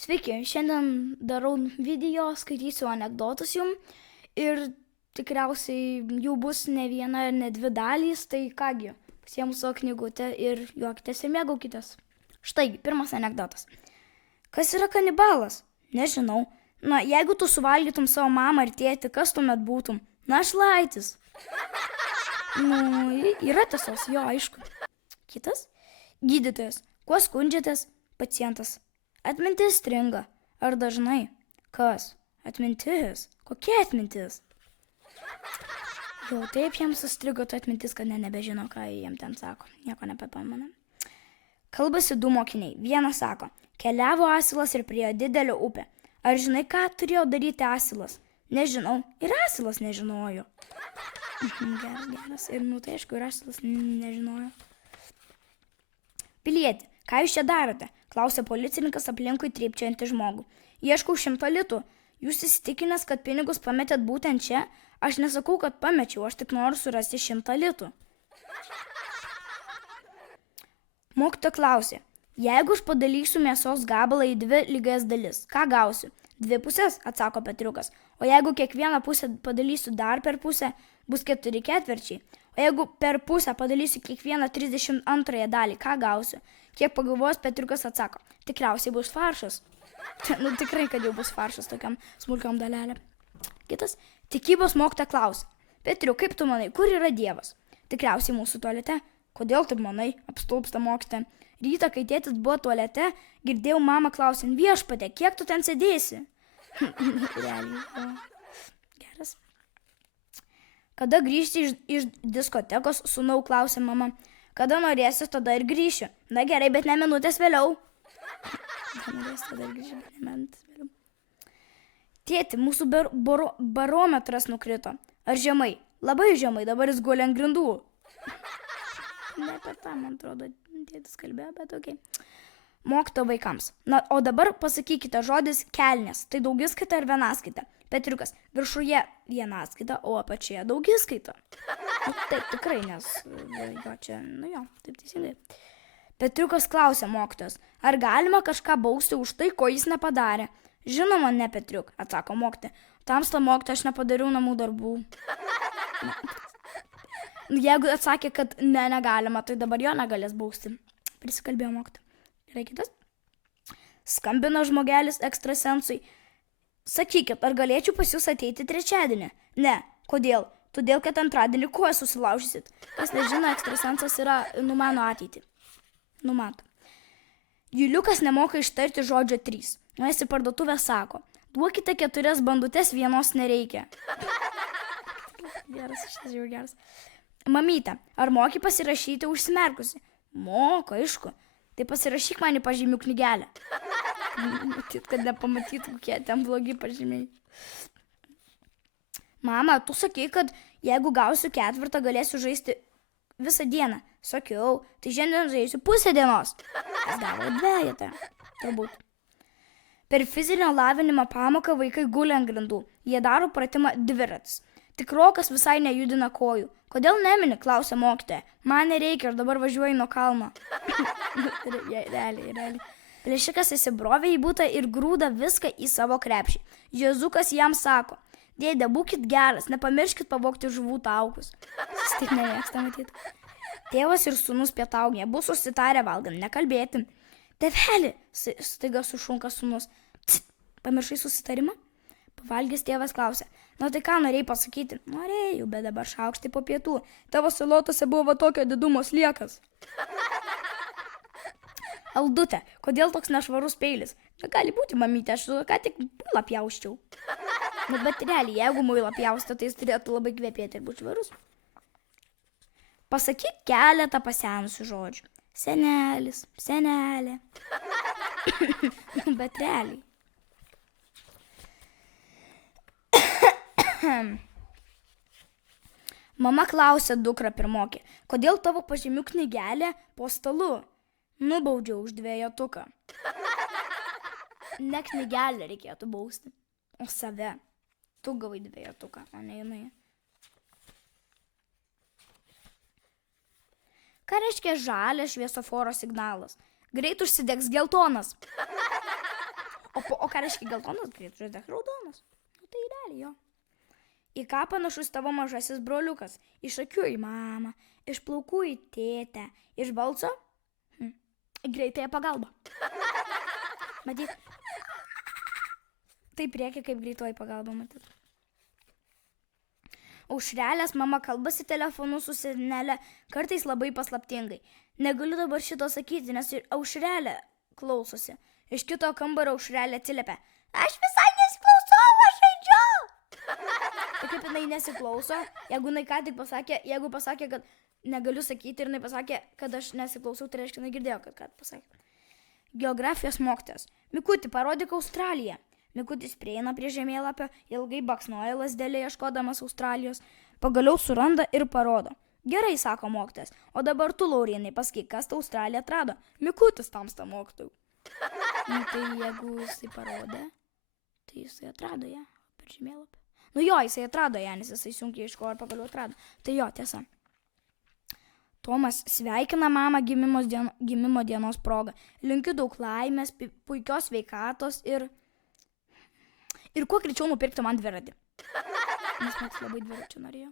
Sveiki, šiandien darau video, skaitysiu anekdotus jum ir tikriausiai jų bus ne viena ir ne dvi dalys, tai kągi, pasiėmu savo knygutę ir juokitės ir mėgaukitės. Štai, pirmas anekdotas. Kas yra kanibalas? Nežinau. Na, jeigu tu suvalgytum savo mamą ir tėtį, kas tuomet būtum? Našlaitis. Yra tiesos, jo, aišku. Kitas? Gydytojas. Kuo skundžiatės? Pacientas. Atmintis stringa. Ar dažnai? Kas? Atmintis? Kokia atmintis? Jau taip jiems sustrigo ta atmintis, kad nebežino, ką jiem ten sako. Nieko nepapamena. Kalbasi du mokiniai. Vienas sako, keliavo asilas ir priėjo didelę upę. Ar žinai, ką turėjo daryti asilas? Nežinau. Ir asilas nežinojo. Geras. Ir tai aišku, ir asilas nežinojo. Pilieti, ką jūs čia darote? Klausė policininkas aplinkui trypčiojantį žmogų. Ieškau 100 litų. Jūs įsitikinęs, kad pinigus pametėt būtent čia? Aš nesakau, kad pamečiau, aš tik noriu surasti 100 litų. Mokytoja klausė, jeigu aš padalysiu mėsos gabalą į 2 lygias dalis, ką gausiu? 2 pusės, atsako Petriukas. O jeigu kiekvieną pusę padalysiu dar per pusę, bus 4 ketvirčiai. O jeigu per pusę padalysiu kiekvieną 32 dalį, ką gausiu? Kiek pagalvojęs, Petriukas atsako, tikriausiai bus faršas. Tikrai, kad jau bus faršas tokiam smulkiam dalelė. Kitas, tikybos mokytoja klausė, Petriuk, kaip tu manai, kur yra Dievas? Tikriausiai mūsų tualete. Kodėl taip manai? Apstulpsta mokytoja. Rytą, kai tėtis buvo tualete, girdėjau mamą klausiant, viešpatie, kiek tu ten sėdėsi? Realiai. Geras. Kada grįžti iš diskotekos, sūnau, klausė mama. Kada norėsi, tada ir grįšiu. Na gerai, bet ne minutės vėliau. Tėti, mūsų barometras nukrito. Ar žemai? Labai žemai, dabar jis guli ant grindų. Ne apie tą, man atrodo, tėtis kalbėjo, bet okei. Mokytoja vaikams. Na, o dabar pasakykite žodis kelnės. Tai daugiskaita ar vienaskaita? Petriukas, viršuje vienaskaita, o apačioje daugiskaita. Taip, tikrai, nes jo čia, taip teisingai. Petriukas klausė mokytojas, ar galima kažką bausti už tai, ko jis nepadarė? Žinoma, ne, Petriuk, atsako mokytoja. Tamsta mokytoja, aš nepadariau namų darbų. Jeigu atsakė, kad negalima, tai dabar jo negalės bausti. Prisikalbėjo mokytoja. Gerai, kitas. Skambina žmogelis ekstrasensui. Sakykit, ar galėčiau pas jūs ateiti trečiadienį? Ne. Kodėl? Todėl, kad antradienį koją susilaužysit. Kas nežino, ekstrasensas yra numano ateitį. Numato. Juliukas nemoka ištarti žodžio 3. Nuėjęs į parduotuvę sako, duokite 4 bandutes, vienos nereikia. Geras, šitas jau geras. Mamyte, ar moki pasirašyti užsimerkusi? Moku, aišku. Tai pasirašyk man į pažymių knygelę. Matyt, kad nepamatytų, kokie ten blogi pažymiai. Mama, tu sakei, kad jeigu gausiu 4, galėsiu žaisti visą dieną. Sakiau, tai šiandien žaisiu pusę dienos. Jis gavo 2, turbūt. Per fizinio lavinimo pamoką vaikai guli ant grindų. Jie daro pratimą dviratis. Tik Rokas visai nejudina kojų. Kodėl nemini, klausė mokytoja. Man nereikia, ir dabar važiuoju nuo kalno. Realiai. Plėšikas įsibrovė į butą ir grūda viską į savo krepšį. Jėzukas jam sako, dėdė, būkit geras, nepamirškit pavogti žuvų taukus. Jis taip nemėgsta matyti. Tėvas ir sūnus pietauja, bus susitarę valgant, nekalbėti. Tėveli, staiga sušunka sūnus. Pamiršai susitarimą? Pavalgęs tėvas klausė, na tai ką norėjai pasakyti? Norėjau, bet dabar šaukštai po pietų. Tavo salotose buvo tokio didumo sliekas. Aldutė, kodėl toks nešvarus peilis? Gali būti, mamytė, aš ką tik muilą pjausčiau. Bet realiai, jeigu muilą pjaustė, tai jis turėtų labai kvepėti ir būti švarus. Pasakyk keletą pasenusių žodžių. Senelis, senelė. Bet realiai. Mama klausė dukrą pirmokė, kodėl tavo pažymių knygelė po stalu? Nubaudžiau už 2. Ne knygelę reikėtų bausti, o save. Tu gavai 2, o ne jinai. Ką reiškia žalias šviesoforo signalas? Greit užsidegs geltonas. ką reiškia geltonas, greit žaidė raudonas. Nu, tai realiai jo. Į ką panašus tavo mažasis broliukas? Iš akių į mamą, iš plaukų į tėtę, iš balso? Greitąją pagalbą. Matyt, taip reikia kaip greitoji pagalba, matyt. Aušrelės mama kalbasi telefonu su senelė, kartais labai paslaptingai. Negaliu dabar šito sakyti, nes ir Aušrelė klausosi. Iš kito kambario Aušrelė atsiliepia. Aš visai nesiklausau, aš žaidžiu. Tai kaip jinai nesiklauso, jeigu jinai ką tik pasakė, jeigu pasakė, kad negaliu sakyti ir jinai pasakė, kad aš nesiklausau, tai reiškia, jinai girdėjo, kad ką pasakė. Geografijos mokytojas. Mikuti, parodyk Australiją. Mikutis prieina prie žemėlapio, ilgai baksnoja lazdelę ieškodamas Australijos, pagaliau suranda ir parodo. Gerai, sako mokytojas, o dabar tu, Laurinai, pasakyk, kas tą Australiją atrado. Mikutis tamsta mokytojų. Nu tai jeigu jisai parodė, tai jisai atrado ją per žemėlapį. Nu jo, jisai atrado ją, nes jisai sunkiai ieškojo ir pagaliau atrado. Tai jo, tiesa. Tomas sveikina mamą gimimo dienos progą. Linkiu daug laimės, puikios sveikatos ir kuo greičiau nupirkti man dviratį. Nes Max labai dviračių norėjo.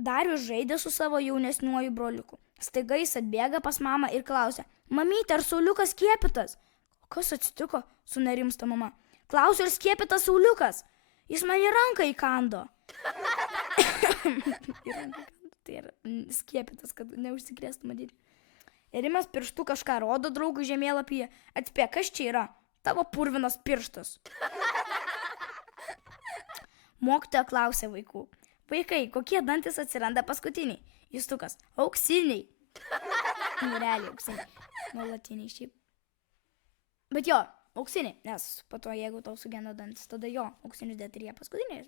Darius žaidė su savo jaunesniuoju broliuku. Staiga jis atbėga pas mamą ir klausia, mamytė, ar Sauliukas skiepytas? Kas atsitiko? Sunerimsta mama. Klausiu, ar skiepytas Sauliukas? Jis man į ranką įkando. Tai yra skiepytas, kad neužsikrėstų matyti. Rimas pirštu kažką rodo draugui žemėlapyje. Atspėk, kas čia yra? Tavo purvinas pirštas. Mokytoja klausė vaikų. Vaikai, kokie dantis atsiranda paskutiniai? Justukas, auksiniai. Nu, realiai auksiniai. Nuolatiniai šiaip. Bet jo, auksiniai, nes po to, jeigu tau sugenda dantis, tada jo, auksinius dėti ir jie paskutiniai.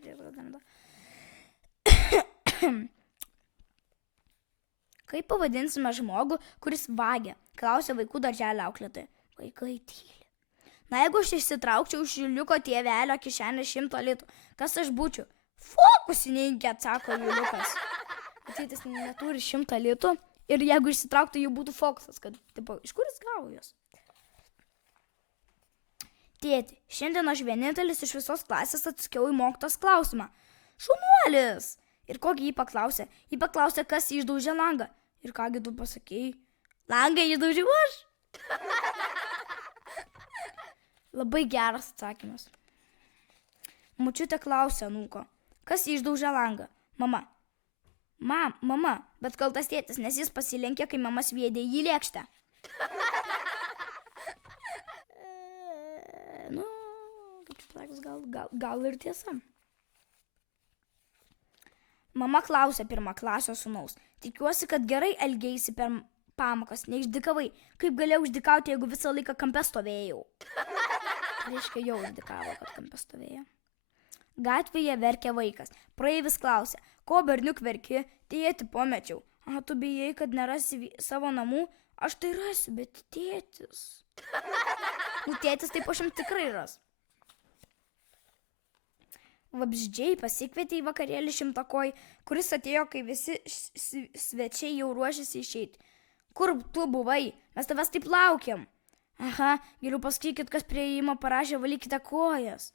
Kaip pavadinsime žmogų, kuris vagia? Klausė vaikų darželio auklėtojai. Vaikai tyli. Na, jeigu aš išsitraukčiau iš Juliuko tėvelio kišenę 100 litų, kas aš būčiau? Fokusininkė, atsako Juliukas. Tėtis neturi 100 litų ir jeigu išsitrauktų, jų būtų fokusas, kad, tipo, iš kur jis gavo jos? Tėti, šiandien aš vienintelis iš visos klasės atsakiau į mokytojos klausimą. Šaunuolis! Ir kokį jį paklausė? Jį paklausė, kas jį išdaužė langą. Ir kągi tu pasakėjai? Langą išdaužiau aš? Labai geras atsakymas. Močiutė klausė anūko. Kas jį išdaužė langą? Mama. Mama, bet kaltas tėtis, nes jis pasilenkė, kai mama sviedė jį lėkštę. Nu, kaip čia pasakius, gal ir tiesa. Mama klausė pirmaklasio sūnaus. Tikiuosi, kad gerai elgeisi per pamokas, neišdikavai. Kaip galėjau išdikauti, jeigu visą laiką kampe stovėjau? Reiškia, jau išdikavo, kad kampe stovėjo. Gatvėje verkė vaikas. Praeivis klausė, ko berniuk verki, tėti pamečiau. Tu bijai, kad nerasi savo namų? Aš tai rasiu, bet tėtis. Nu, tėtis taip aš jam tikrai ras. Vabzdžiai pasikvietė į vakarėlį šimtakoj, kuris atėjo, kai visi svečiai jau ruošėsi išeiti. Kur tu buvai? Mes tavęs taip laukiam. Aha, geriau pasakykit, kas prie įėjimo parašė, valykite kojas.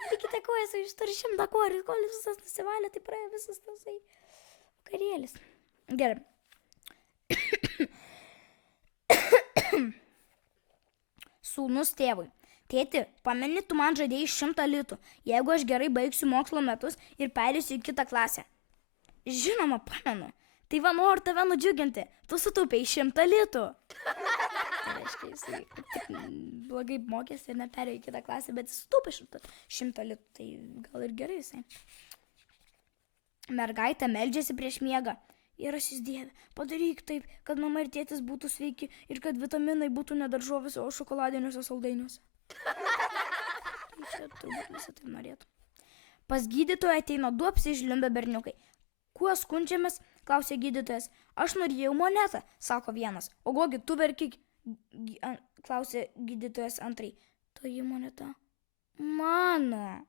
Valykite kojas, iš turi 100 kojų ir kol visas nusivalė, tai praėjo visas tasai vakarėlis. Gerai. Sūnus tėvui. Tėti, pameni, tu man žadėjai 100 litų, jeigu aš gerai baigsiu mokslo metus ir perėsiu į kitą klasę. Žinoma, pamenu. Tai va, noriu tave nudžiuginti. Tu sutaupei 100 litų. Tai reiškia, jisai tik blogai mokėsi ir neperėjo į kitą klasę, bet jis sutaupė 100 litų. Tai gal ir gerai jisai. Mergaitė meldžiasi prieš miegą. Dierasis Dieve, padaryk taip, kad mama ir tėtis būtų sveiki ir kad vitaminai būtų ne daržovėse, o šokoladiniuose saldainiuose. Tai čia turbūt visi tai norėtų. Pas gydytoją ateina 2 apsižliumbę berniukai. Kuo skundžiamės, klausė gydytojas. Aš norėjau monetą, sako vienas. O kogi tu verki, klausė gydytojas antrai. Toji moneta mano.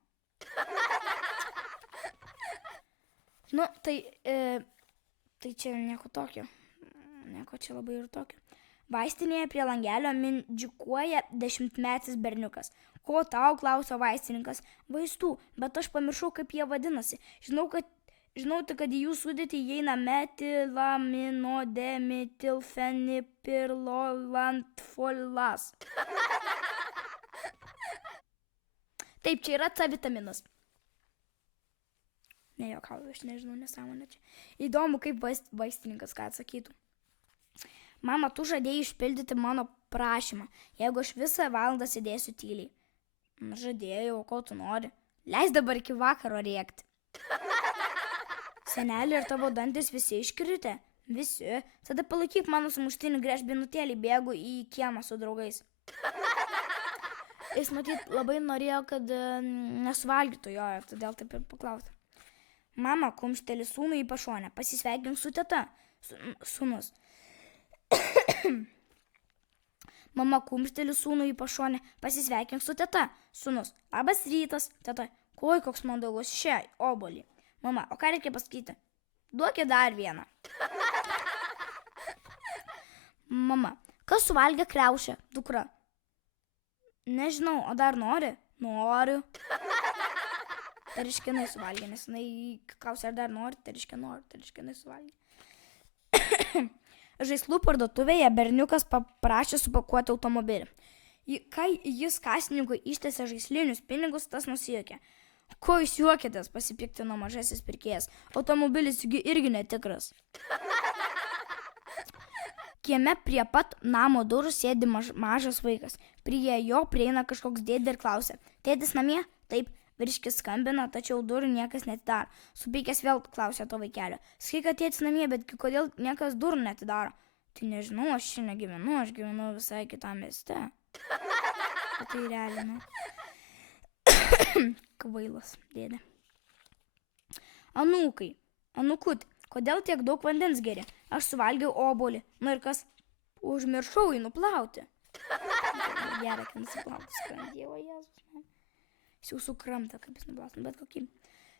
Nu, tai čia nieko tokio. Nieko čia labai ir tokio. Vaistinėje prie langelio mindžikuoja 10-metis berniukas. Ko tau, klausia vaistininkas? Vaistų, bet aš pamiršau, kaip jie vadinasi. Žinau tik, kad į jų sudėtį įeina metilaminodemetilfenipirlolantfolas. Taip, čia yra C vitaminas. Nejuokauju, aš nežinau, nesąmonė čia. Įdomu, kaip vaistininkas ką atsakytų. Mama, tu žadėjai išpildyti mano prašymą, jeigu aš visą valandą sėdėsiu tyliai. Žadėjau, ko tu nori. Leis dabar iki vakaro rėkti. Senelį ir tavo dantis visi iškritę? Visi. Tada palaikyk mano sumuštinį grešbinutėlį, bėgu į kiemą su draugais. Jis matyt labai norėjo, kad nesuvalgytų jo ir todėl taip ir paklausė. Mama kumšteli sūnų į pašonę. Pasisveikink su teta. Sūnus. Mama kumšteli sūnų į pašonę. Pasisveikink su teta. Sūnus. Labas rytas, teta. Oi, koks mandagus šiai obolį. Mama, o ką reikia pasakyti? Duokit dar vieną. Mama, kas suvalgė kriaušę, dukra? Nežinau, o dar nori? Noriu. Tai reiškia, jinai suvalgė, nes jinai klausė, ar dar nori, tai reiškia, nori, tai reiškia, jinai suvalgė. Žaislų parduotuvėje berniukas paprašė supakuoti automobilį. Kai jis kasininkui ištėsė žaislinius pinigus, tas nusijuokė. Ko jūs juokėtės, pasipiktino mažasis pirkėjas. Automobilis irgi netikras. Kieme prie pat namo durų sėdi mažas vaikas. Prie jo prieina kažkoks dėdė ir klausia. Tėtis namie? Taip, vyriškis skambina, tačiau durų niekas neatidaro. Supykęs vėl klausia to vaikelio. Sakai, kad tėtis namie, bet kodėl niekas durų neatidaro? Tai nežinau, aš čia negyvenu, aš gyvenu visai kitam mieste. O tai realiai, nu. Kvailas dėdė. Anūkai, anūkut, kodėl tiek daug vandens geri? Aš suvalgiau obolį. Nu ir kas? Užmiršau jį nuplauti. Gerai, kad nusiplauti skrandį, Dievo Jėzus. Jis jau sukramta, kaip jis nuplauti, bet kokį.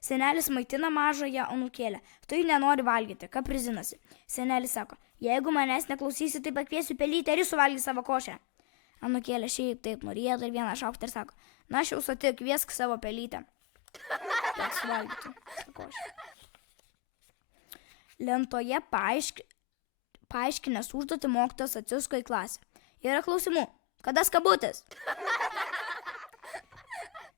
Senelis maitina mažąją anūkėlę. Tai nenori valgyti, kaprizinasi. Senelis sako, jeigu manęs neklausysi, tai pakviesiu pelytę ir jis suvalgys savo košę. Anūkėlė šiaip taip norėtų ir vieną šaukštą ir sako, na aš jau soti, kviesk savo pelytę. Bet suvalgytų košę. Lentoje paaiškinęs užduotį mokytojas atsiusko į klasę. Yra klausimų. Kada skabutis?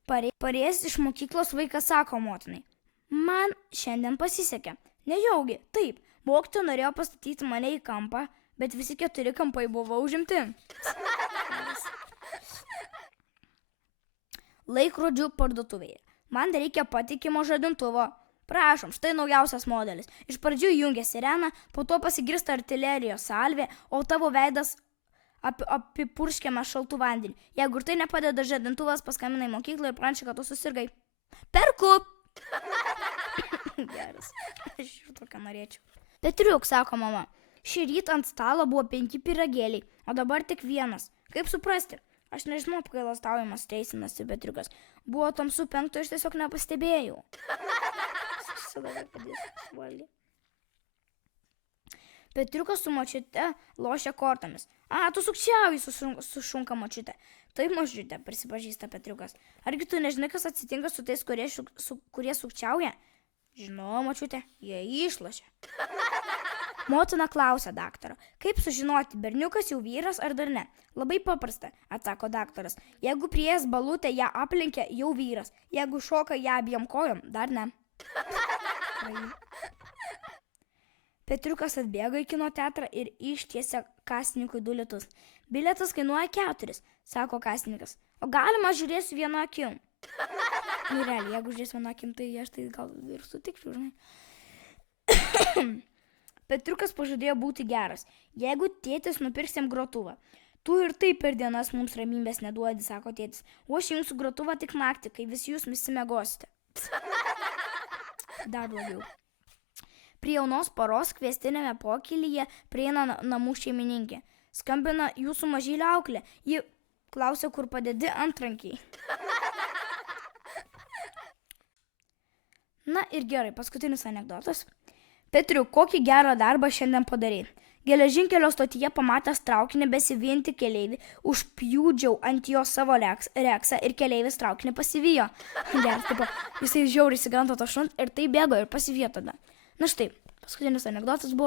Parėjęs iš mokyklos vaikas sako motinai. Man šiandien pasisekė. Nejaugi, taip, mokytoja norėjo pastatyti mane į kampą, bet visi 4 kampai buvo užimti. Laikrodžių parduotuvėje. Man reikia patikimo žadintuvo. Prašom, štai naujausias modelis. Iš pradžių įjungia sireną, po to pasigirsta artilerijos salvė, o tavo veidas apipurškiama šaltų vandenį. Jeigu ir tai nepadeda žadintuvas, paskambina į mokyklą ir pranešia, kad tu susirgai. Perku! Geras. Aš ir toką norėčiau. Petriuk, sako mama, šį rytą ant stalo buvo 5 pyragėliai, o dabar tik 1. Kaip suprasti? Aš nežinau, apgailestaujamas teisinasi Petriukas. Buvo tamsu 5, aš tiesiog nepastebėjau. Petriukas su močiute lošia kortomis. Tu sukčiauji, sušunka močiutė. Taip, močiutė, prisipažįsta Petriukas. Argi tu nežinai, kas atsitinka su tais, kurie sukčiauja? Žinau, močiutė, jie išlošia. Motina klausia daktaro, kaip sužinoti, berniukas jau vyras ar dar ne? Labai paprasta, atsako daktaras. Jeigu prieės balutę ją aplenkia, jau vyras. Jeigu šoka ją abiem kojom, dar ne. Petriukas atbėga į kino teatrą ir ištiesia kasininkui 2 litus. Bilietas kainuoja 4, sako kasininkas. O galima žiūrėsiu vienu akim. Nu, realiai, jeigu žiūrėsiu vienu akim, tai aš tai gal ir sutikčiau, žinai. Petriukas pažadėjo būti geras. Jeigu tėtis nupirks jam grotuvą. Tu ir taip per dienas mums ramybės neduodi, sako tėtis. O aš jums grotuvą tik naktį, kai visi jūs misimegosite. Dar blogiau. Prie jaunos poros kviestinėme pokylyje prieina namų šeimininkė. Skambina jūsų mažylio auklė. Ji klausia, kur padedi antrankiai. Na ir gerai, paskutinis anekdotas. Petriuk, kokį gerą darbą šiandien padarei? Geležinkelio stotyje pamatęs traukinį besivijantį keleivį, užpjūdžiau ant jo savo reksą ir keleivis traukinį pasivijo. Geras, tipo, jisai žiauriai įsiganto to šuns ir tai bėgo ir pasivijo tada. Na štai, paskutinis anekdotas buvo.